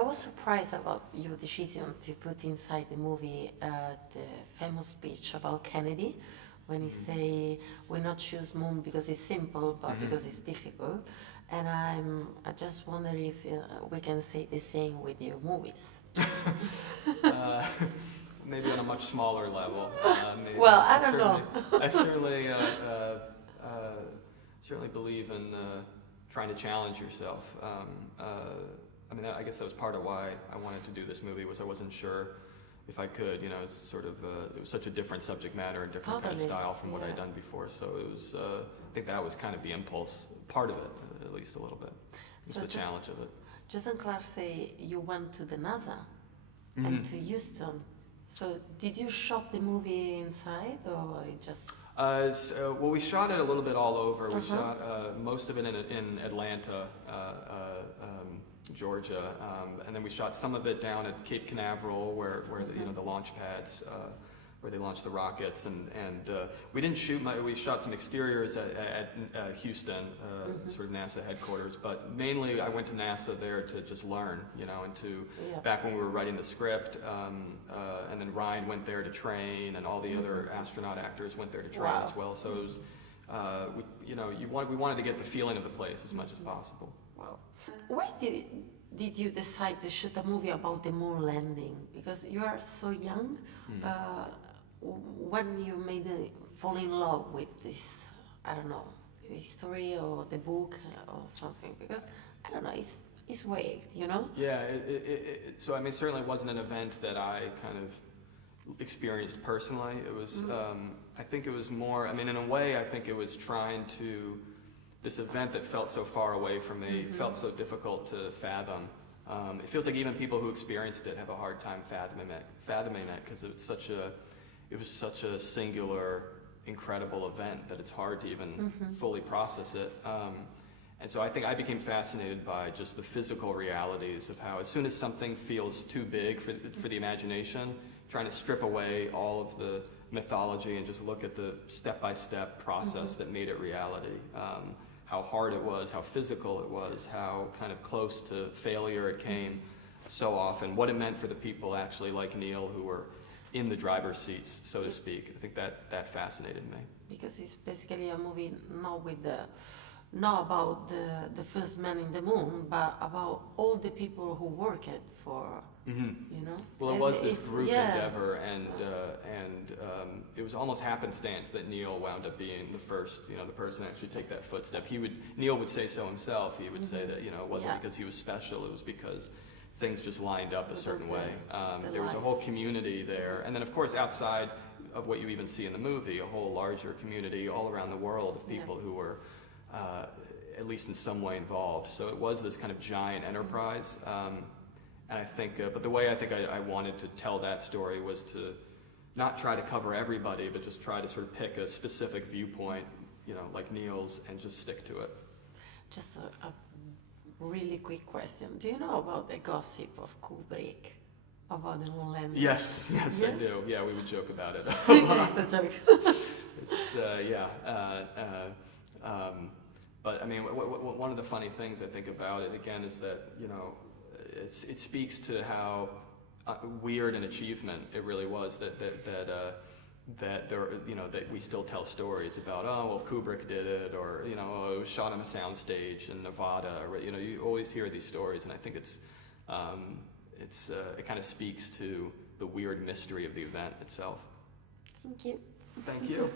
I was surprised about your decision to put inside the movie the famous speech about Kennedy, when he say, "We not choose moon because it's simple, but because it's difficult." And I just wonder if we can say the same with your movies. Maybe on a much smaller level. Well, I don't know. I certainly believe in trying to challenge yourself. I mean, I guess that was part of why I wanted to do this movie, was I wasn't sure if I could. It's sort of it was such a different subject matter and different kind of style from what I'd done before. So it was. I think that was kind of the impulse, part of it, at least a little bit. It was the challenge of it. Jean-Claude say you went to the NASA and to Houston. So did you shot the movie inside, or it just? Well, we shot it a little bit all over. We shot most of it in Atlanta, Georgia, and then we shot some of it down at Cape Canaveral, where the launch pads, where they launched the rockets, and we didn't shoot much. We shot some exteriors at Houston, sort of NASA headquarters, but mainly I went to NASA there to just learn, and to back when we were writing the script, and then Ryan went there to train, and all the other astronaut actors went there to train as well. So it was, we wanted to get the feeling of the place as much as possible. Wow. Why did you decide to shoot a movie about the moon landing? Because you are so young. When you fall in love with this, I don't know, the story or the book or something? Because I don't know, it's weird, Yeah. So I mean, certainly it wasn't an event that I kind of experienced personally. It was. I think it was more. I mean, in a way, I think it was trying to. This event that felt so far away from me, felt so difficult to fathom. It feels like even people who experienced it have a hard time fathoming it, because it was such a singular, incredible event that it's hard to even fully process it. And so I think I became fascinated by just the physical realities of how, as soon as something feels too big for the imagination, trying to strip away all of the mythology and just look at the step-by-step process that made it reality. How hard it was, how physical it was, how kind of close to failure it came so often, what it meant for the people actually like Neil who were in the driver's seats, so to speak. I think that fascinated me. Because it's basically a movie not about the first man in the moon, but about all the people who worked for, Well, it was this group endeavor, and it was almost happenstance that Neil wound up being the first, the person to actually take that footstep. Neil would say so himself. He would say that, it wasn't because he was special, it was because things just lined up a certain way. There was a whole community there, and then of course outside of what you even see in the movie, a whole larger community all around the world of people who were at least in some way involved. So it was this kind of giant enterprise. And I think, but the way I think I wanted to tell that story was to not try to cover everybody, but just try to sort of pick a specific viewpoint, like Neil's, and just stick to it. Just a really quick question. Do you know about the gossip of Kubrick about the moon landing? Yes, I do. Yeah, we would joke about it. It's a joke. It's, but I mean, one of the funny things I think about it, again, is that, it speaks to how weird an achievement it really was that there, that we still tell stories about, Kubrick did it, or it was shot on a soundstage in Nevada, or you always hear these stories, and I think it kind of speaks to the weird mystery of the event itself. Thank you. Thank you.